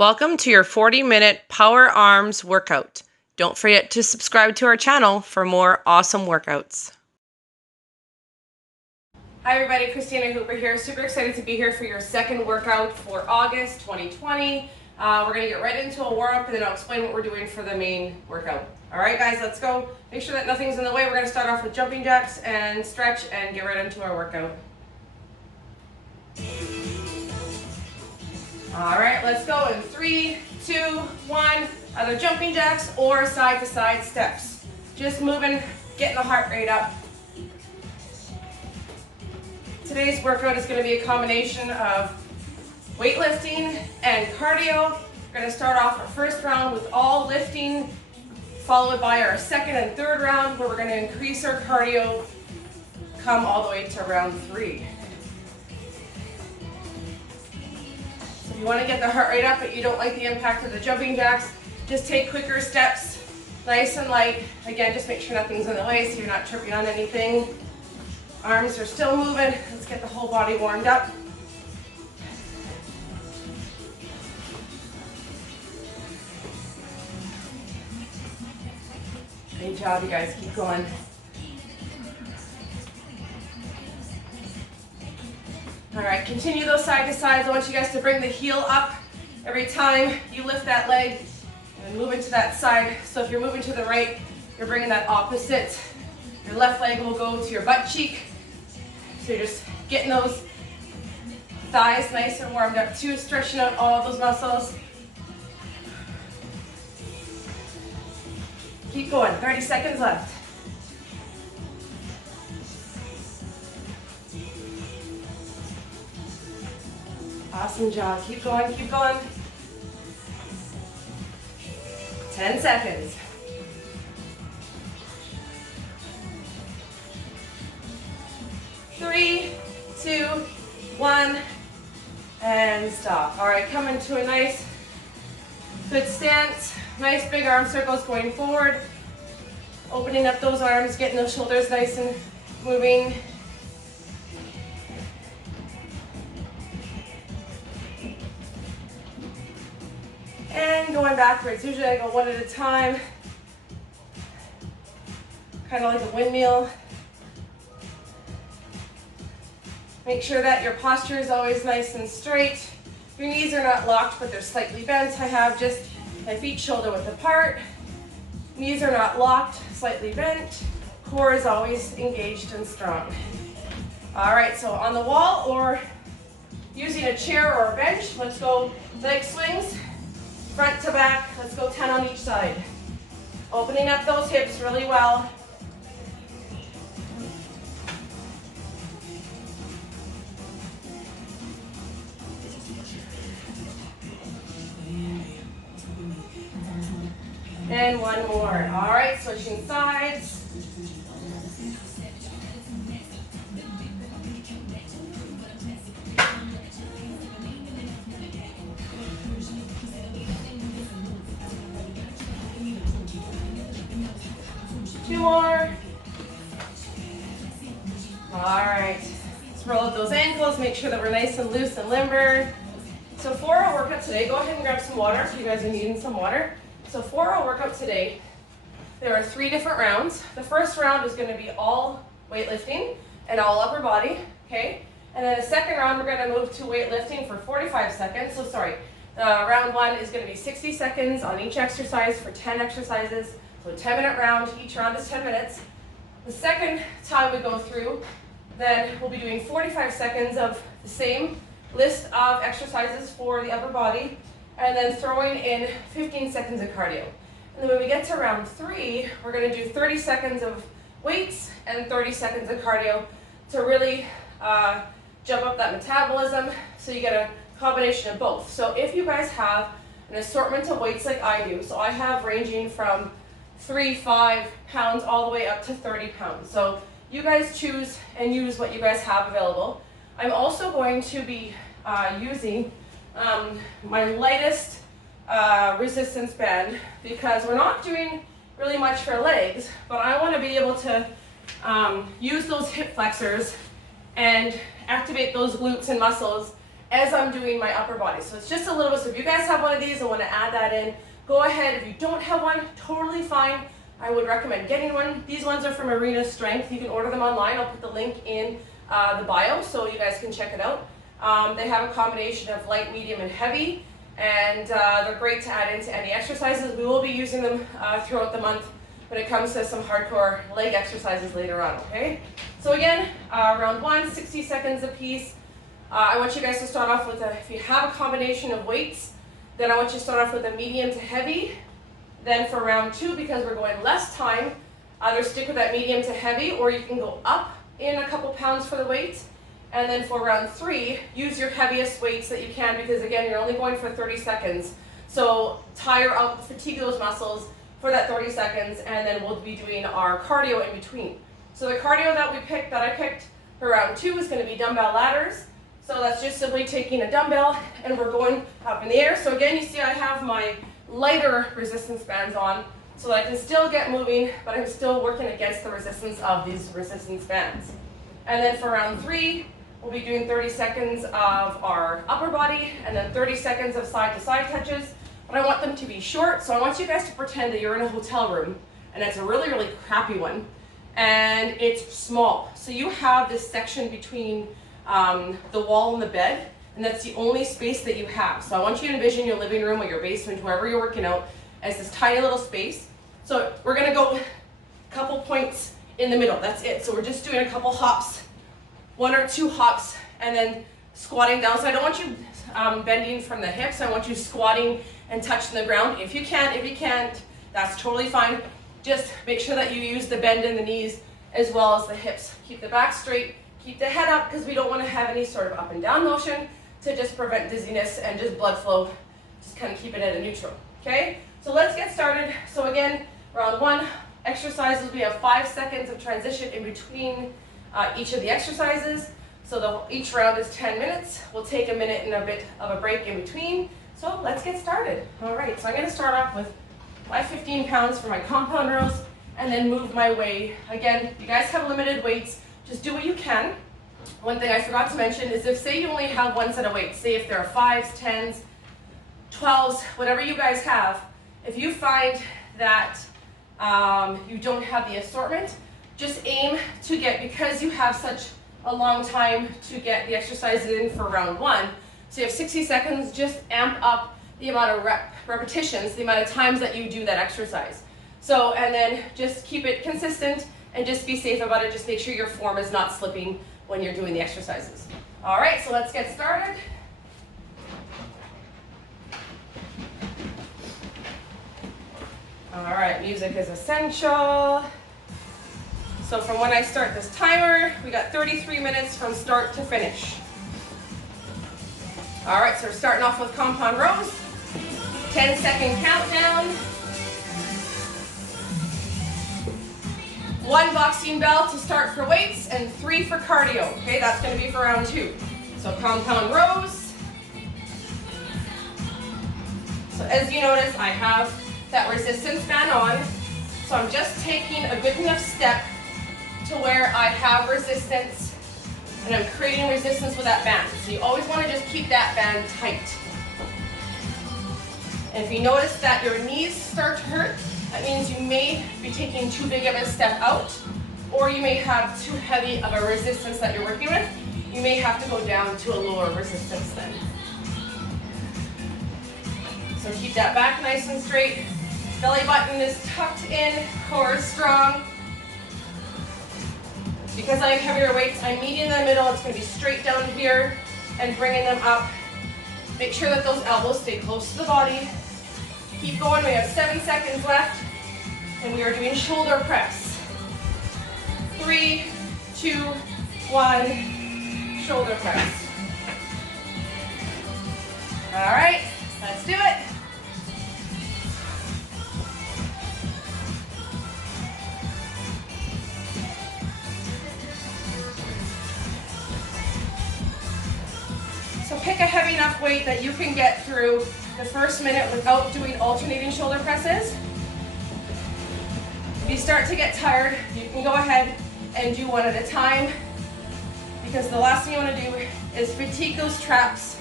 Welcome to your 40-minute Power Arms workout. Don't forget to subscribe to our channel for more awesome workouts. Hi everybody, Christina Hooper here. Super excited to be here for your second workout for August 2020. We're going to get right into a warm-up and then I'll explain what we're doing for the main workout. Alright guys, let's go. Make sure that nothing's in the way. We're going to start off with jumping jacks and stretch and get right into our workout. Alright, let's go in 3, 2, 1, either jumping jacks or side to side steps. Just moving, getting the heart rate up. Today's workout is going to be a combination of weightlifting and cardio. We're going to start off our first round with all lifting, followed by our second and third round where we're going to increase our cardio, come all the way to round 3. You want to get the heart rate up, but you don't like the impact of the jumping jacks, just take quicker steps, nice and light. Again, just make sure nothing's in the way so you're not tripping on anything. Arms are still moving. Let's get the whole body warmed up. Great job, you guys. Keep going. All right, continue those side to sides. I want you guys to bring the heel up every time you lift that leg and move into that side. So if you're moving to the right, you're bringing that opposite. Your left leg will go to your butt cheek. So you're just getting those thighs nice and warmed up too, stretching out all those muscles. Keep going, 30 seconds left. Awesome job. Keep going, keep going. 10 seconds. 3, 2, 1, and stop. All right, come into a nice, good stance. Nice big arm circles going forward. Opening up those arms, getting those shoulders nice and moving. And going backwards. Usually I go one at a time, kind of like a windmill. Make sure that your posture is always nice and straight. Your knees are not locked, but they're slightly bent. I have just my feet shoulder width apart. Knees are not locked, slightly bent. Core is always engaged and strong. All right, so on the wall or using a chair or a bench, let's go leg swings. Front to back, let's go 10 on each side. Opening up those hips really well. And one more. All right, switching sides. Two more. All right, let's roll up those ankles, make sure that we're nice and loose and limber. So for our workout today, go ahead and grab some water if you guys are needing some water. So for our workout today, there are 3 different rounds. The first round is going to be all weightlifting and all upper body, okay? And then the second round, we're going to move to weightlifting for 45 seconds. So sorry, round 1 is going to be 60 seconds on each exercise for 10 exercises. So a 10-minute round, each round is 10 minutes. The second time we go through, then we'll be doing 45 seconds of the same list of exercises for the upper body, and then throwing in 15 seconds of cardio. And then when we get to round 3, we're going to do 30 seconds of weights and 30 seconds of cardio to really jump up that metabolism, so you get a combination of both. So if you guys have an assortment of weights like I do, so I have ranging from 3, 5 pounds all the way up to 30 pounds. So you guys choose and use what you guys have available. I'm also going to be using my lightest resistance band because we're not doing really much for legs, but I want to be able to use those hip flexors and activate those glutes and muscles as I'm doing my upper body. So it's just a little bit, so if you guys have one of these and want to add that in, go ahead. If you don't have one, totally fine. I would recommend getting one. These ones are from Arena Strength. You can order them online. I'll put the link in the bio so you guys can check it out. They have a combination of light, medium, and heavy, and they're great to add into any exercises. We will be using them throughout the month when it comes to some hardcore leg exercises later on, okay? So again, round 1, 60 seconds a piece. I want you guys to start off with if you have a combination of weights, then I want you to start off with a medium to heavy. Then for round 2, because we're going less time, either stick with that medium to heavy, or you can go up in a couple pounds for the weight. And then for round 3, use your heaviest weights that you can, because again, you're only going for 30 seconds. So tire out, fatigue those muscles for that 30 seconds, and then we'll be doing our cardio in between. So the cardio that I picked for round 2 is going to be dumbbell ladders. So that's just simply taking a dumbbell and we're going up in the air. So again, you see I have my lighter resistance bands on, so that I can still get moving, but I'm still working against the resistance of these resistance bands. And then for round 3, we'll be doing 30 seconds of our upper body, and then 30 seconds of side-to-side touches. But I want them to be short, so I want you guys to pretend that you're in a hotel room, and it's a really, really crappy one, and it's small. So you have this section between the wall and the bed, and that's the only space that you have. So I want you to envision your living room or your basement, wherever you're working out, as this tiny little space. So we're gonna go a couple points in the middle, that's it. So we're just doing a couple hops, 1 or 2 hops, and then squatting down. So I don't want you bending from the hips, I want you squatting and touching the ground. If you can, if you can't, that's totally fine. Just make sure that you use the bend in the knees as well as the hips. Keep the back straight, keep the head up, because we don't want to have any sort of up and down motion to just prevent dizziness and just blood flow, just kind of keep it at a neutral, okay? So let's get started. So again, round 1 exercises, we have 5 seconds of transition in between each of the exercises. So each round is 10 minutes. We'll take a minute and a bit of a break in between. So let's get started. All right, so I'm gonna start off with my 15 pounds for my compound rows, and then move my way. Again, you guys have limited weights, just do what you can. One thing I forgot to mention is if, say, you only have 1 set of weights, say if there are 5s, 10s, 12s, whatever you guys have, if you find that you don't have the assortment, just aim to get, because you have such a long time to get the exercises in for round 1, so you have 60 seconds, just amp up the amount of repetitions, the amount of times that you do that exercise. So, and then just keep it consistent and just be safe about it. Just make sure your form is not slipping when you're doing the exercises. All right, so let's get started. All right, music is essential. So from when I start this timer, we got 33 minutes from start to finish. All right, so we're starting off with compound rows. 10-second countdown. 1 boxing bell to start for weights and 3 for cardio. Okay, that's going to be for round 2. So compound rows. So as you notice, I have that resistance band on. So I'm just taking a good enough step to where I have resistance, and I'm creating resistance with that band. So you always want to just keep that band tight. And if you notice that your knees start to hurt, that means you may be taking too big of a step out, or you may have too heavy of a resistance that you're working with. You may have to go down to a lower resistance then. So keep that back nice and straight. Belly button is tucked in, core is strong. Because I have heavier weights, I'm meeting in the middle. It's going to be straight down here and bringing them up. Make sure that those elbows stay close to the body. Keep going. We have 7 seconds left, and we are doing shoulder press. 3, 2, 1, shoulder press. All right, let's do it. So pick a heavy enough weight that you can get through the first minute without doing alternating shoulder presses. If you start to get tired, you can go ahead and do 1 at a time, because the last thing you want to do is fatigue those traps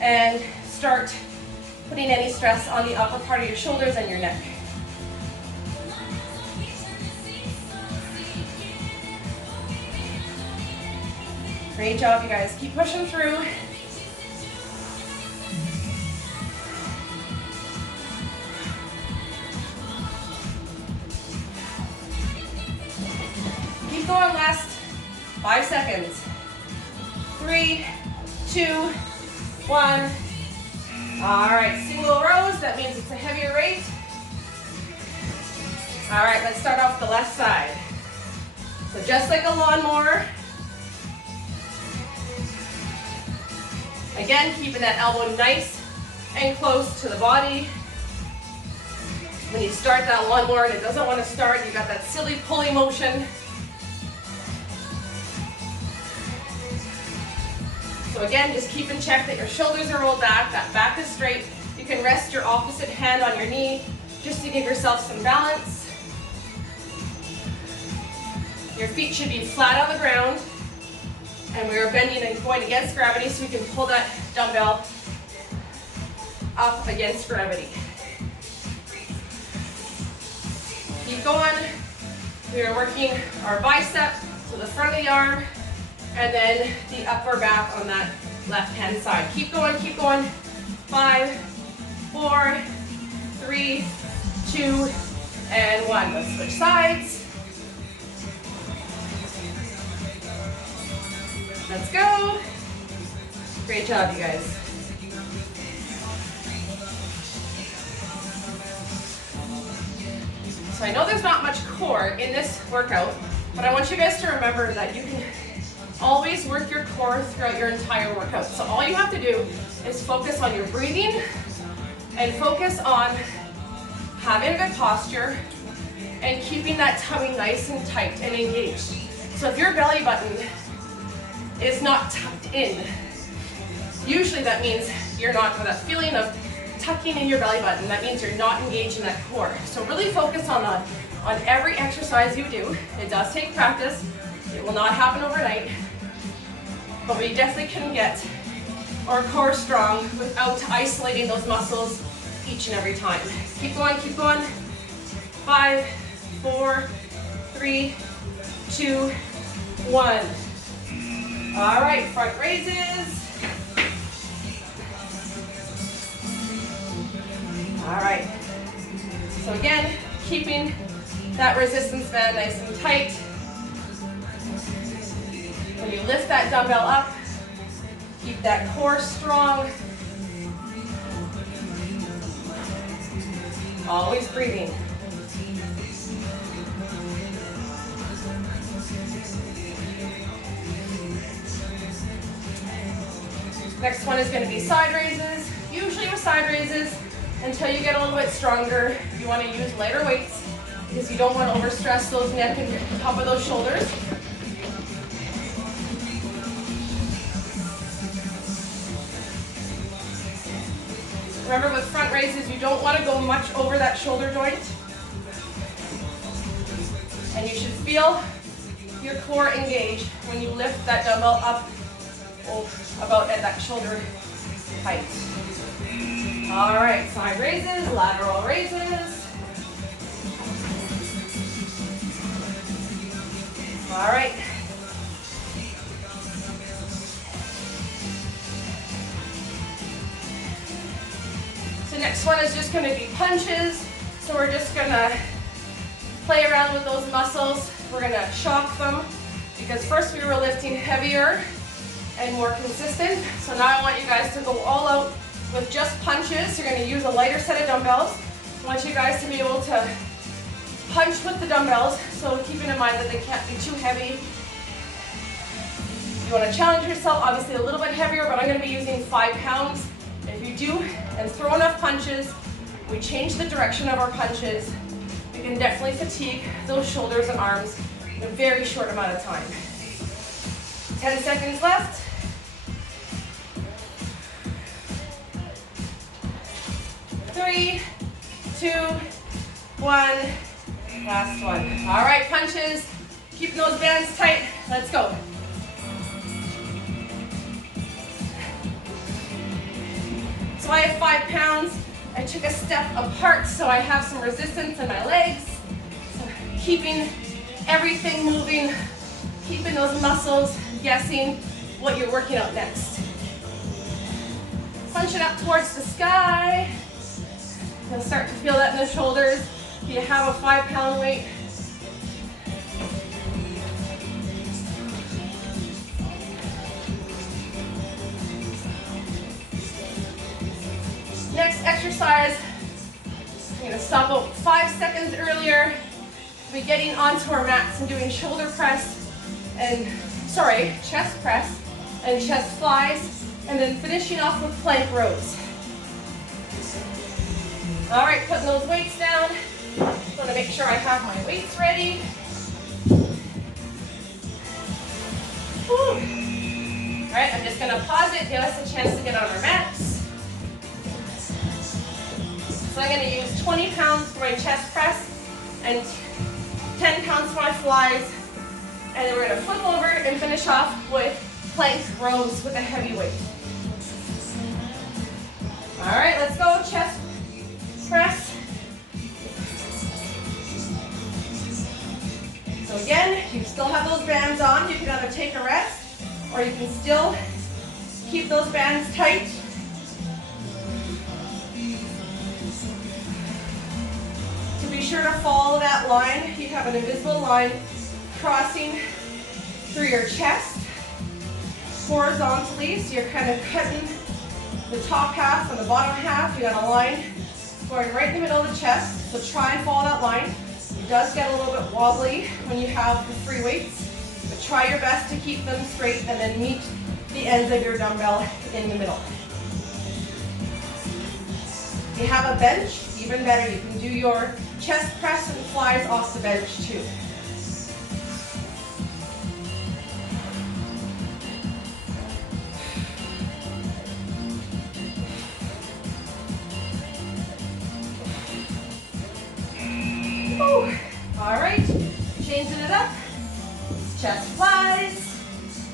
and start putting any stress on the upper part of your shoulders and your neck. Great job, you guys. Keep pushing through. Keep going, last 5 seconds. 3, 2, 1. All right, single rows, that means it's a heavier rate. All right, let's start off the left side. So just like a lawnmower. Again, keeping that elbow nice and close to the body. When you start that lawnmower and it doesn't want to start, you got that silly pulley motion. So again, just keep in check that your shoulders are rolled back, that back is straight. You can rest your opposite hand on your knee just to give yourself some balance. Your feet should be flat on the ground. And we are bending and going against gravity so we can pull that dumbbell up against gravity. Keep going. We are working our bicep, so the front of the arm, and then the upper back on that left-hand side. Keep going, keep going. 5, 4, 3, 2, and 1. Let's switch sides. Let's go. Great job, you guys. So I know there's not much core in this workout, but I want you guys to remember that you can always work your core throughout your entire workout. So all you have to do is focus on your breathing and focus on having a good posture and keeping that tummy nice and tight and engaged. So if your belly button is not tucked in, usually that means you're not got that feeling of tucking in your belly button. That means you're not engaged in that core. So really focus on that on every exercise you do. It does take practice. It will not happen overnight, but we definitely can get our core strong without isolating those muscles each and every time. Keep going, keep going. 5, 4, 3, 2, 1. All right, front raises. All right. So again, keeping that resistance band nice and tight. When you lift that dumbbell up, keep that core strong. Always breathing. Next one is going to be side raises. Usually with side raises, until you get a little bit stronger, you want to use lighter weights because you don't want to overstress those neck and top of those shoulders. Remember with front raises, you don't want to go much over that shoulder joint. And you should feel your core engaged when you lift that dumbbell up about at that shoulder height. All right, side raises, lateral raises. All right. So next one is just going to be punches. So we're just going to play around with those muscles. We're going to shock them because first we were lifting heavier and more consistent. So now I want you guys to go all out with just punches. You're going to use a lighter set of dumbbells. I want you guys to be able to punch with the dumbbells. So keeping in mind that they can't be too heavy. You want to challenge yourself, obviously a little bit heavier, but I'm going to be using 5 pounds. If you do and throw enough punches, we change the direction of our punches, we can definitely fatigue those shoulders and arms in a very short amount of time. 10 seconds left. 3, 2, 1. Last one. All right, punches. Keeping those bands tight. Let's go. So I have 5 pounds. I took a step apart so I have some resistance in my legs. So keeping everything moving, keeping those muscles guessing what you're working out next. Punch it up towards the sky. You'll start to feel that in the shoulders. If you have a 5-pound weight. Next exercise, I'm going to stop about 5 seconds earlier. We'll be getting onto our mats and doing shoulder press and, chest press and chest flies, and then finishing off with plank rows. All right, putting those weights down. Want to make sure I have my weights ready. Whew. All right, I'm just going to pause it, give us a chance to get on our mats. So I'm going to use 20 pounds for my chest press and 10 pounds for my flies. And then we're going to flip over and finish off with plank rows with a heavy weight. All right, let's go. Chest press. So again, you still have those bands on. You can either take a rest or you can still keep those bands tight. Be sure to follow that line. You have an invisible line crossing through your chest horizontally, so you're kind of cutting the top half and the bottom half. You got a line going right in the middle of the chest, so try and follow that line. It does get a little bit wobbly when you have the free weights, but try your best to keep them straight and then meet the ends of your dumbbell in the middle. If you have a bench, even better, you can do your chest press and flies off the bench too. Ooh. All right, changing it up. Chest flies.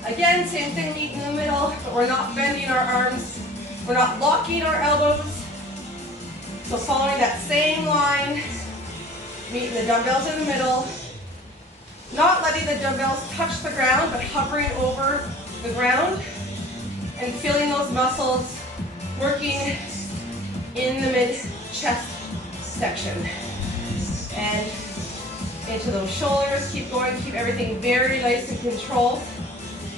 Again, same thing, meet in the middle, but we're not bending our arms. We're not locking our elbows. So following that same line, meeting the dumbbells in the middle, not letting the dumbbells touch the ground, but hovering over the ground and feeling those muscles working in the mid-chest section. And into those shoulders, keep going, keep everything very nice and controlled.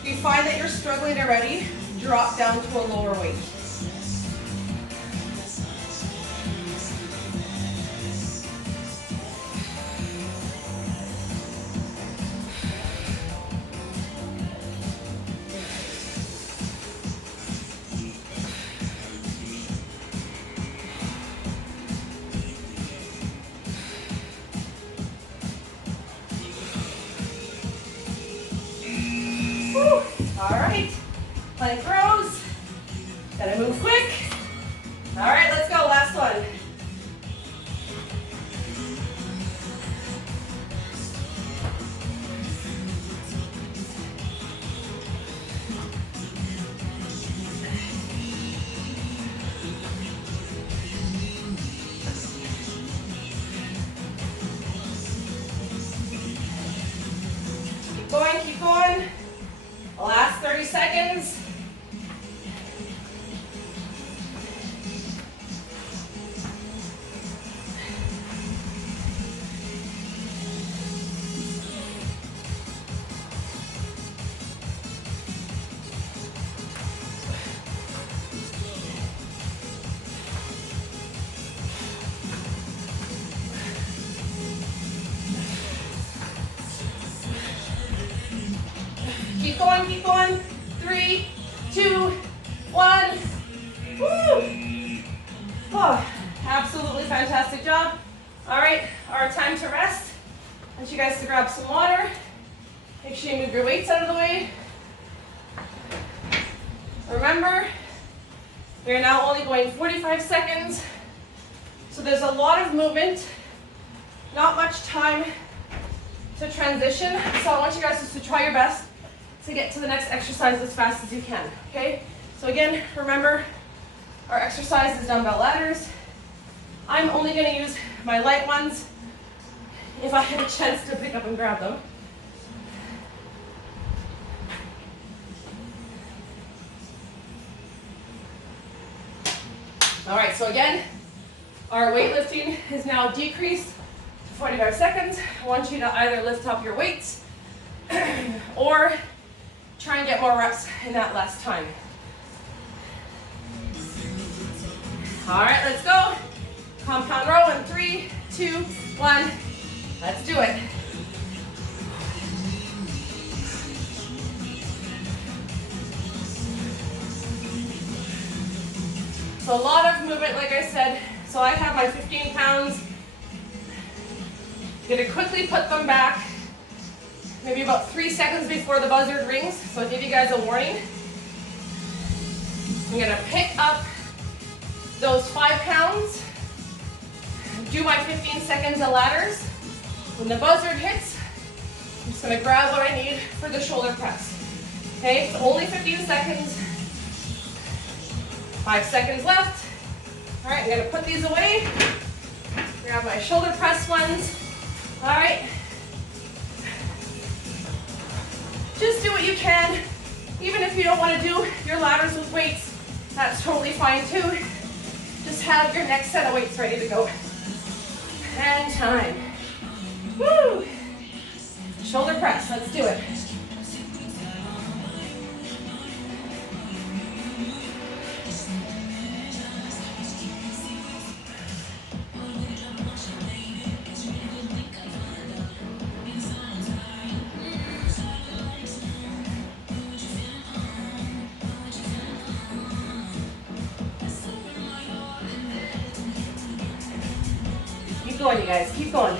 If you find that you're struggling already, drop down to a lower weight. All right, plank rows. Gotta move quick. All right, let's go, last one. Keep going, keep going. The last 30 seconds. Keep going, keep going. 3, 2, 1. Woo! Oh, absolutely fantastic job. All right, our time to rest. I want you guys to grab some water. Make sure you move your weights out of the way. Remember, we're now only going 45 seconds. So there's a lot of movement, not much time to transition. So I want you guys just to try your best to get to the next exercise as fast as you can, okay? So again, remember, Our exercise is dumbbell ladders. I'm only going to use my light ones if I have a chance to pick up and grab them. All right, so again, our weightlifting is now decreased to 45 seconds. I want you to either lift up your weights or try and get more reps in that less time. All right, let's go. Compound row in 3, 2, 1. Let's do it. So a lot of movement, like I said. So I have my 15 pounds. I'm gonna quickly put them back, maybe about 3 seconds before the buzzard rings. So I'll give you guys a warning. I'm gonna pick up those 5 pounds, do my 15 seconds of ladders. When the buzzard hits, I'm just gonna grab what I need for the shoulder press. Okay, it's only 15 seconds. 5 seconds left. All right, I'm gonna put these away. Grab my shoulder press ones. All right. Just do what you can. Even if you don't want to do your ladders with weights, that's totally fine too. Just have your next set of weights ready to go. And time. Woo! Shoulder press, let's do it. Keep going, you guys, keep going.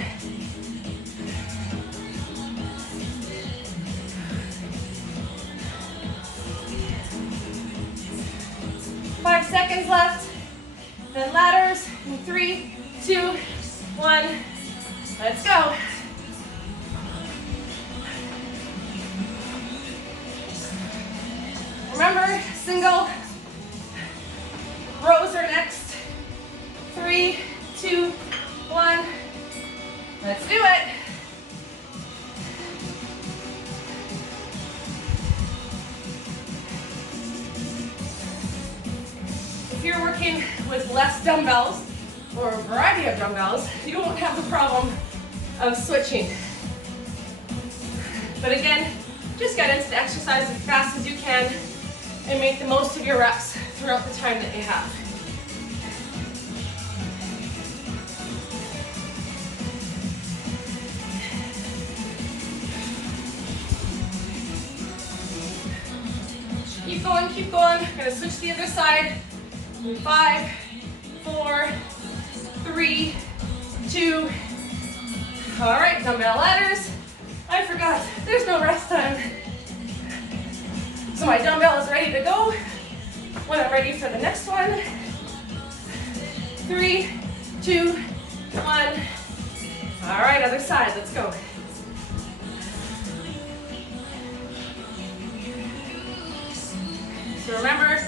Five seconds left. Then ladders in 3, 2, 1. Let's go. Remember, single rows are next. 3, 2, 1. Let's do it. If you're working with less dumbbells or a variety of dumbbells, you won't have the problem of switching. But again, just get into the exercise as fast as you can and make the most of your reps throughout the time that you have. Keep going, keep going. I'm gonna switch to the other side. 5, 4, 3, 2. All right, dumbbell ladders. I forgot, there's no rest time. So my dumbbell is ready to go. When I'm ready for the next one. 3, 2, 1. All right, other side, let's go. So remember,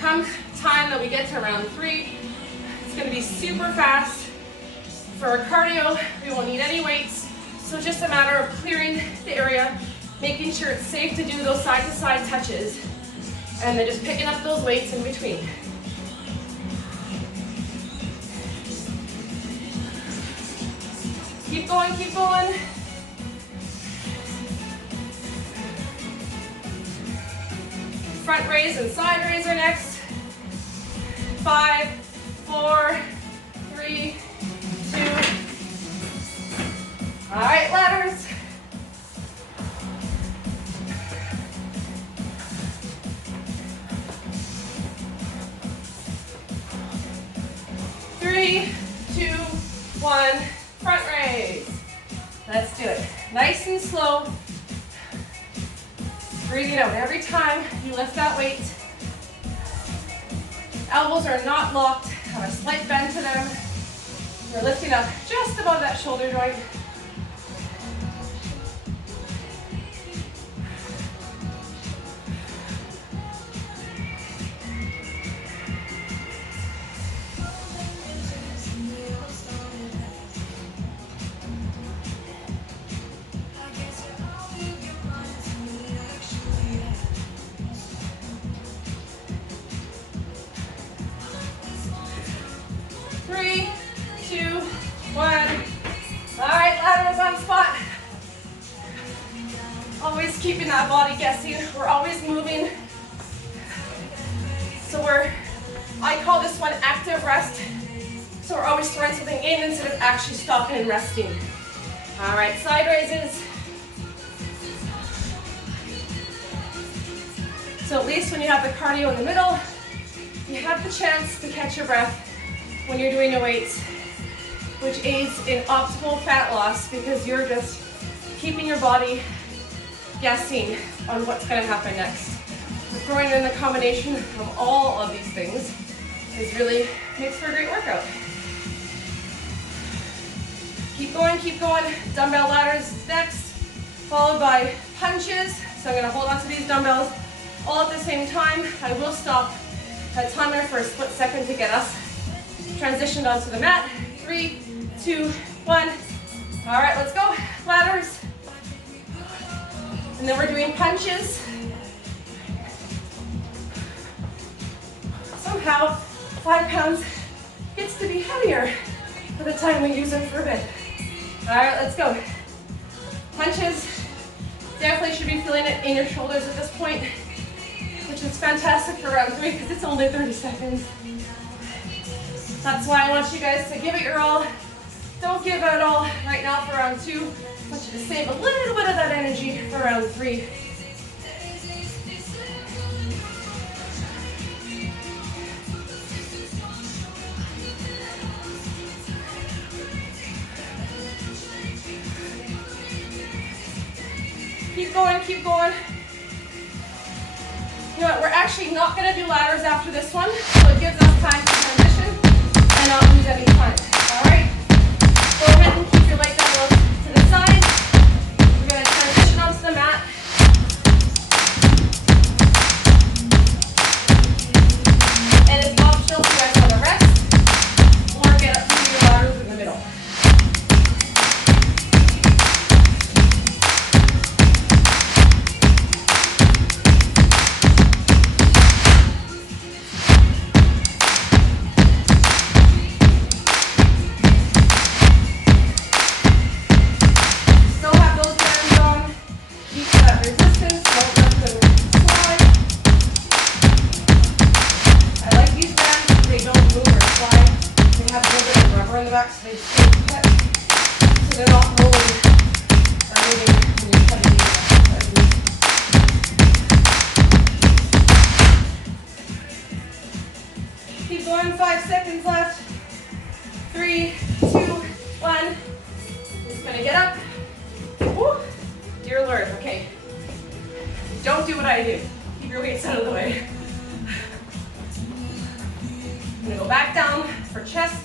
come time that we get to round 3, it's gonna be super fast. For our cardio, we won't need any weights. So it's just a matter of clearing the area, making sure it's safe to do those side-to-side touches, and then just picking up those weights in between. Keep going, keep going. Front raise and side raise are next. 5, 4, 3, 2. All right, ladders. Three, 2, 1. Front raise. Let's do it. Nice and slow. Breathing out every time you lift that weight. Elbows are not locked. Have a slight bend to them. We're lifting up just above that shoulder joint. Just keeping that body guessing. We're always moving. So I call this one active rest. So we're always throwing something in instead of actually stopping and resting. All right, side raises. So at least when you have the cardio in the middle, you have the chance to catch your breath when you're doing your weights, which aids in optimal fat loss because you're just keeping your body guessing on what's going to happen next. So throwing in the combination of all of these things is really makes for a great workout. Keep going, keep going. Dumbbell ladders is next, followed by punches. So I'm going to hold on to these dumbbells all at the same time. I will stop that timer for a split second to get us transitioned onto the mat. 3, 2, 1. All right, let's go. Ladders. And then we're doing punches. Somehow, 5 pounds gets to be heavier by the time we use it for a bit. All right, let's go. Punches. Definitely should be feeling it in your shoulders at this point, which is fantastic for round 3 because it's only 30 seconds. That's why I want you guys to give it your all. Don't give it all right now for round 2. I want you to save a little bit of that energy for round 3. Keep going, keep going. You know what, we're actually not going to do ladders after this one, so it gives us time to transition and not lose any time. All right? Go ahead and keep your leg elbows to the side. We're going to transition onto the mat. And it's optional if you guys want to rest or get up to do your ladders in the middle. Keep going, 5 seconds left. 3, 2, 1. Just gonna get up. Woo. Dear Lord, okay. Don't do what I do. Keep your weights out of the way. I'm gonna go back down for chest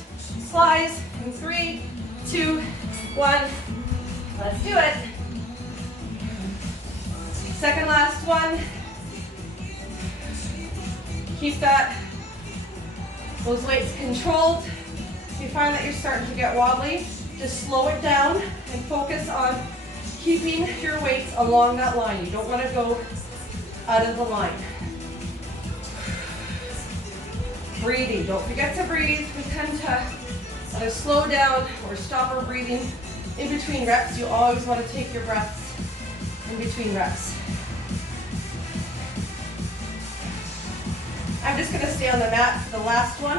slides in 3, 2, 1. Let's do it. Second last one. Keep those weights controlled. If you find that you're starting to get wobbly, just slow it down and focus on keeping your weights along that line. You don't want to go out of the line. Breathing, don't forget to breathe. We tend to either slow down or stop our breathing in between reps. You always want to take your breaths in between reps. I'm just going to stay on the mat for the last one.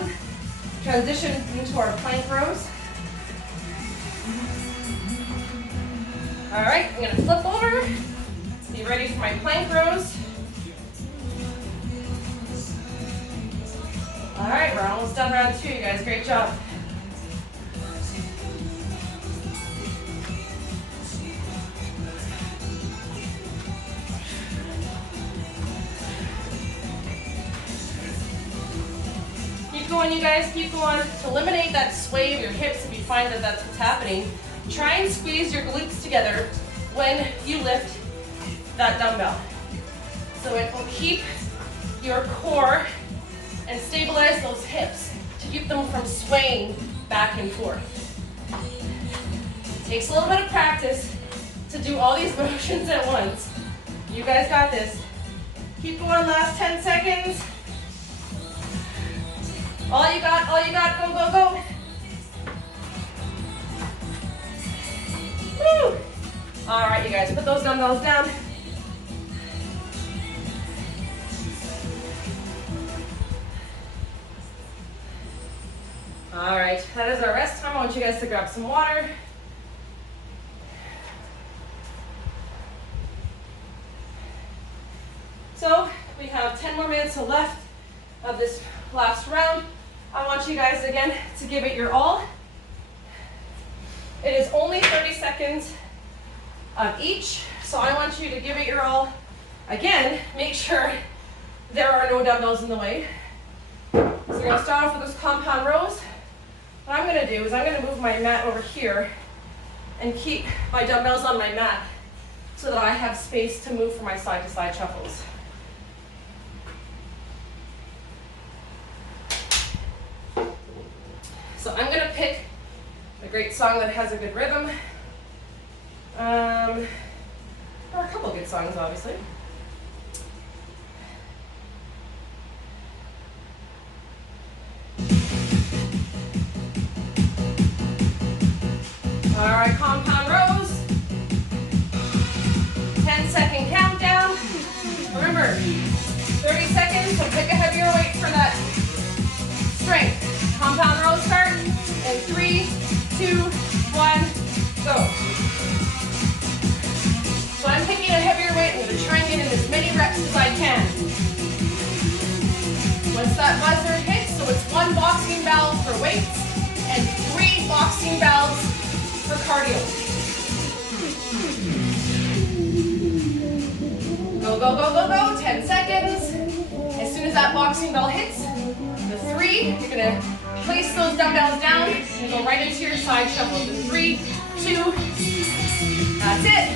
Transition into our plank rows. All right, I'm going to flip over. Be ready for my plank rows. All right, we're almost done round 2, you guys. Great job. Keep going, you guys, keep going. To eliminate that sway of your hips, if you find that that's what's happening, try and squeeze your glutes together when you lift that dumbbell. So it will keep your core and stabilize those hips to keep them from swaying back and forth. It takes a little bit of practice to do all these motions at once. You guys got this. Keep going, last 10 seconds. All you got, go, go, go. Woo! All right, you guys, put those dumbbells down. that is our rest time. I want you guys to grab some water. So we have 10 more minutes left of this last round. I want you guys again to give it your all. It is only 30 seconds of each, so I want you to give it your all. Again, make sure there are no dumbbells in the way. So we're going to start off with those compound rows. What I'm going to do is I'm going to move my mat over here and keep my dumbbells on my mat so that I have space to move for my side-to-side shuffles. So I'm going to pick a great song that has a good rhythm. There are a couple good songs, obviously. All right, compound rows. 10-second countdown. Remember, 30 seconds, so pick a heavier weight for that strength. Compound rows start in 3, 2, 1, go. So I'm picking a heavier weight. I'm going to try and get in as many reps as I can. Once that buzzer hits, so it's 1 boxing valve for weights and 3 boxing valves for cardio. Go, go, go, go, go. 10 seconds. As soon as that boxing bell hits, the 3, you're going to place those dumbbells down and go right into your side shuffle. The 3, 2, that's it.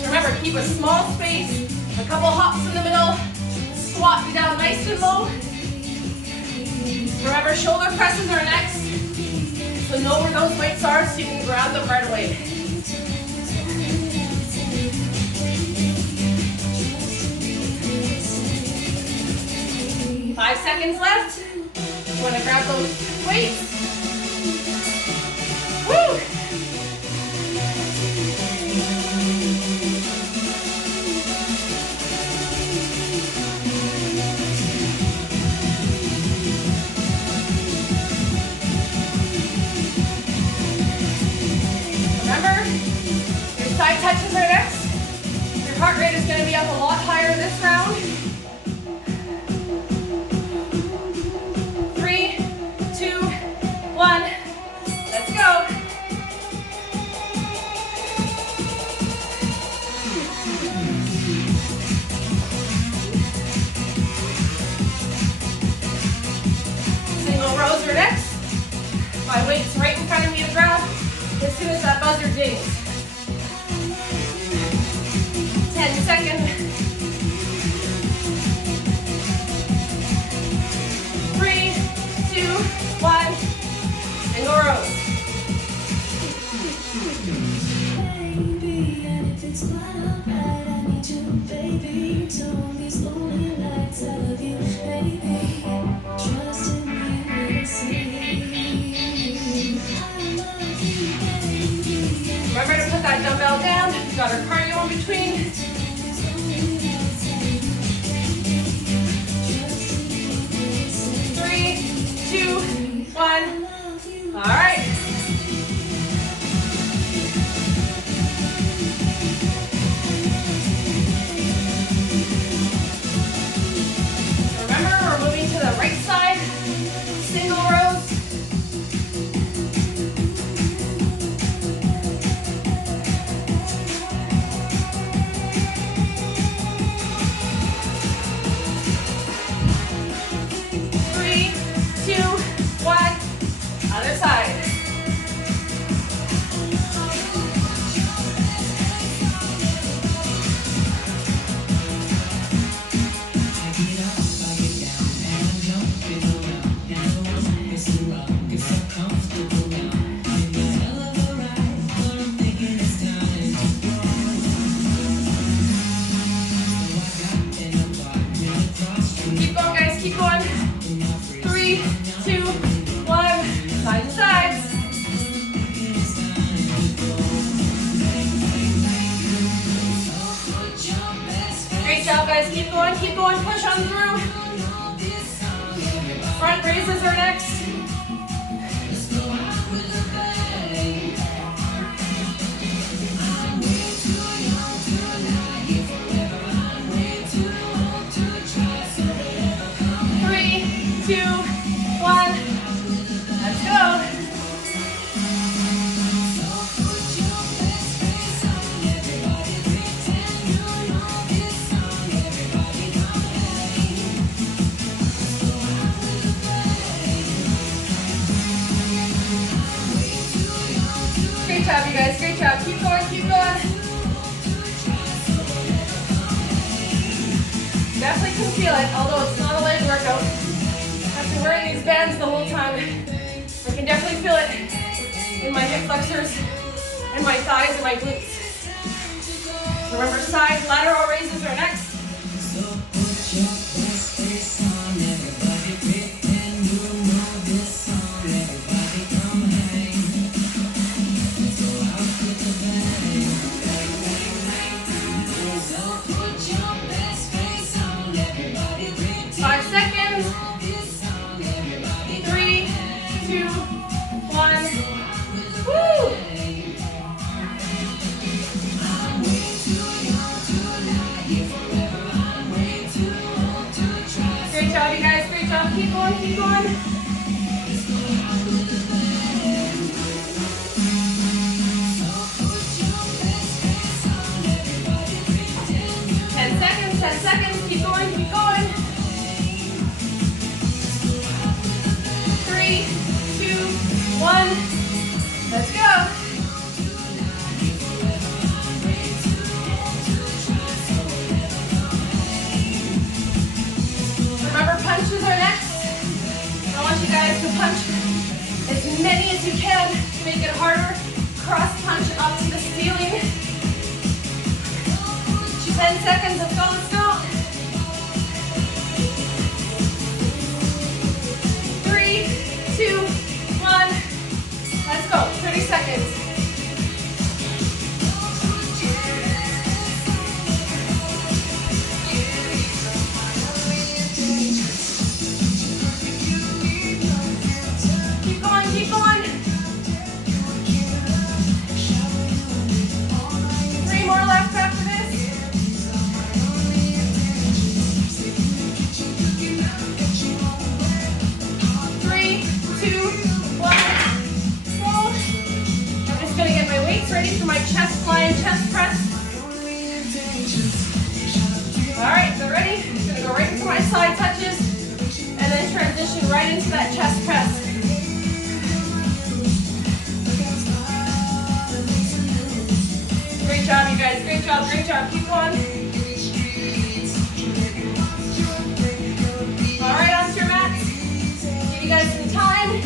So remember, keep a small space, a couple hops in the middle, squat down nice and low. Remember, shoulder presses are next, so know where those weights are so you can grab them right away. Five seconds left. You want to grab those weights. Woo! Remember, your side touches are next. Your heart rate is going to be up a lot higher this round. 3, 2, 1, let's go. Single rows are next. My weight's right in front of me to grab as soon as that buzzer dings. 10 seconds. 3, 2, 1, single rows. Baby, and if it's quite alright, I need you, baby. You told these lonely nights I love you, baby. Trust in me when I say I love you, baby. Remember to put that dumbbell down. We've got our cardio in between. 3, 2, 1. All right. Remember, we're moving to the right side. Single rows. Other side. Keep going, guys, keep going. 3, 2, 1. Side to sides. Great job, guys. Keep going, push on through. Front raises are next. Great job, you guys. Great job. Keep going, keep going. Definitely can feel it, although it's not a leg workout. After wearing these bands the whole time, I can definitely feel it in my hip flexors and my thighs and my glutes. Remember, side lateral raises are next. Keep going, keep going. 10 seconds, 10 seconds. Keep going, keep going. 3, 2, 1. Let's go. Remember, punches are next. I want you guys to punch as many as you can to make it harder. Cross punch up to the ceiling. 10 seconds, let's go, let's go. 3, 2, 1. Let's go, 30 seconds. Keep going. 3 more left after this. 3, 2, 1. Go. I'm just gonna get my weights ready for my chest fly and chest press. All right, so ready? I'm gonna go right into my side touches and then transition right into that chest press. Great job, you guys. Great job, great job. Keep going. All right, onto your mats. Give you guys some time.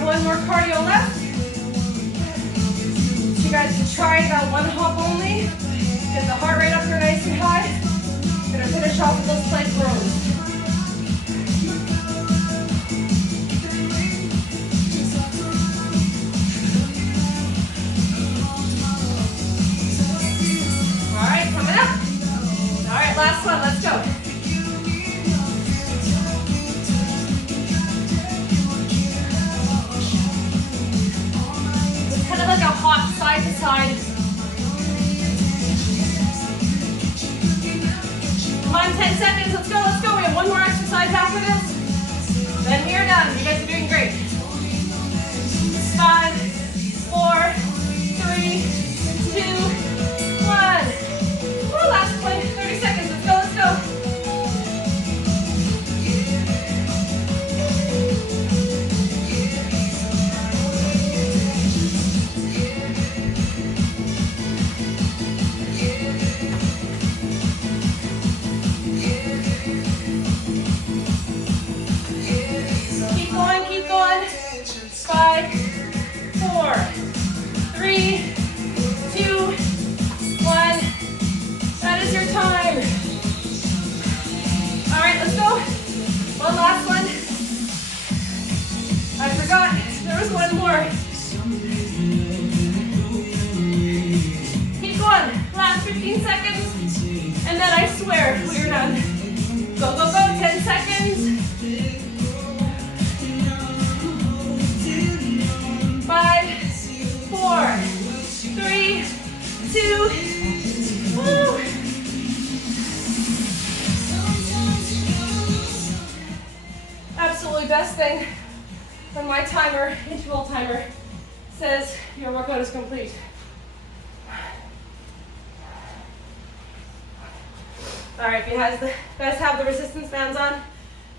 One more cardio left. So you guys can try that one hop only. Get the heart rate up here nice and high. Gonna finish off with those plank rows. All right, coming up. All right, last one, let's go. seconds. Let's go, let's go. We have one more exercise after this. Then we are done. You guys are doing great. 5, 4, 3, 2, 1. Woo, last play. 30 seconds. Let's go, let's go. Keep going. 5, 4, 3, 2, 1. That is your time. All right, let's go. One last one. I forgot there was one more. Keep going. Last 15 seconds. And then I swear we're done. Go, go, go. 10 seconds. 5, 4, 3, 2, woo. Absolutely best thing when my timer, interval timer, says your workout is complete. All right, if you guys have the resistance bands on,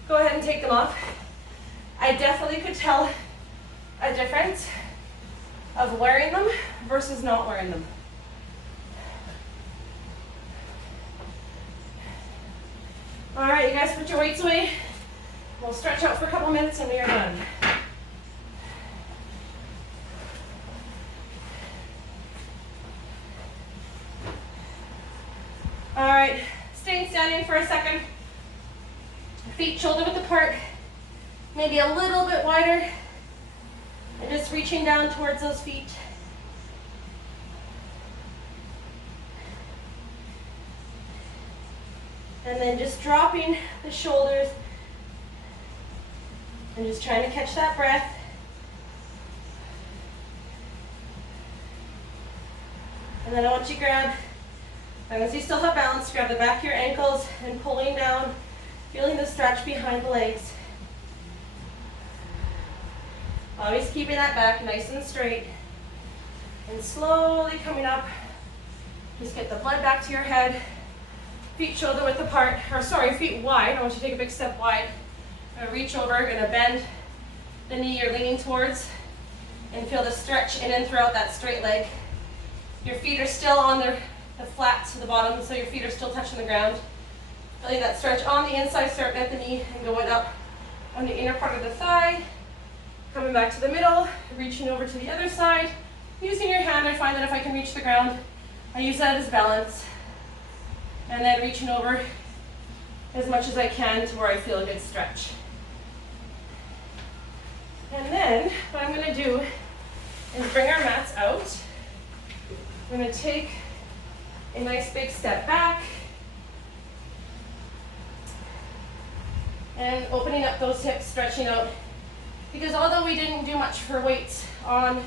go ahead and take them off. I definitely could tell a difference of wearing them versus not wearing them. All right, you guys put your weights away. We'll stretch out for a couple minutes and we are done. All right, staying standing for a second. Feet shoulder width apart, maybe a little bit wider. And just reaching down towards those feet. And then just dropping the shoulders and just trying to catch that breath. And then I want you to grab, as long as you still have balance, grab the back of your ankles and pulling down, feeling the stretch behind the legs. Always keeping that back nice and straight. And slowly coming up. Just get the blood back to your head. Feet shoulder width apart, or sorry, feet wide. I want you to take a big step wide. I'm gonna reach over, gonna bend the knee you're leaning towards and feel the stretch in and throughout that straight leg. Your feet are still on the flat to the bottom, so your feet are still touching the ground. Feeling that stretch on the inside, starting at the knee and going up on the inner part of the thigh. Coming back to the middle, reaching over to the other side. Using your hand, I find that if I can reach the ground, I use that as balance. And then reaching over as much as I can to where I feel a good stretch. And then what I'm going to do is bring our mats out. I'm going to take a nice big step back and opening up those hips, stretching out. Because although we didn't do much for weights on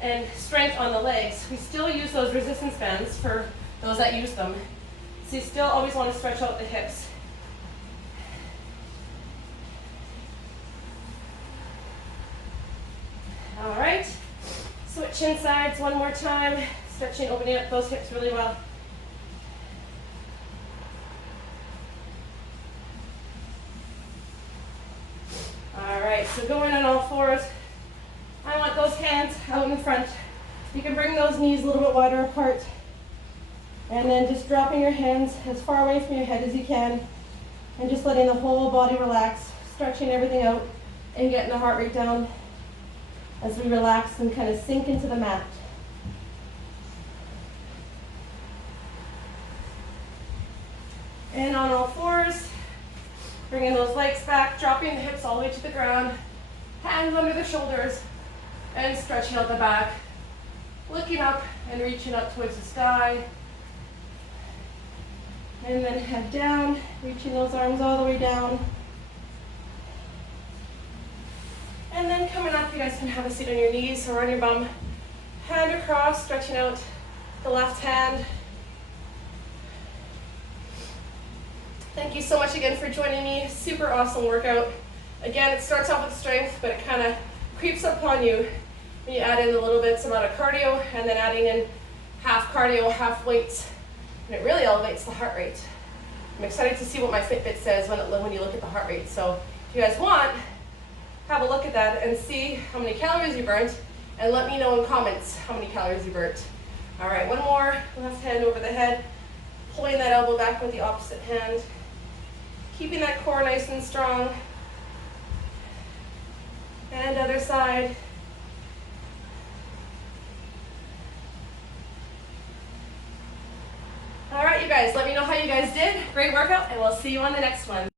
and strength on the legs, we still use those resistance bands for those that use them. So you still always want to stretch out the hips. All right, switching sides one more time, stretching, opening up those hips really well. All right, so going on all fours. I want those hands out in front. You can bring those knees a little bit wider apart. And then just dropping your hands as far away from your head as you can. And just letting the whole body relax, stretching everything out and getting the heart rate down as we relax and kind of sink into the mat. And on all fours, bringing those legs back, dropping the hips all the way to the ground, hands under the shoulders, and stretching out the back. Looking up and reaching up towards the sky. And then head down, reaching those arms all the way down. And then coming up, you guys can have a seat on your knees or on your bum. Hand across, stretching out the left hand. Thank you so much again for joining me. Super awesome workout. Again, it starts off with strength, but it kind of creeps up on you when you add in a little bit amount of cardio, and then adding in half cardio, half weights, and it really elevates the heart rate. I'm excited to see what my Fitbit says when you look at the heart rate. So if you guys want, have a look at that and see how many calories you burnt, and let me know in comments how many calories you burnt. All right, one more. Left hand over the head, pulling that elbow back with the opposite hand, keeping that core nice and strong. And other side. All right, you guys, let me know how you guys did. Great workout, and we'll see you on the next one.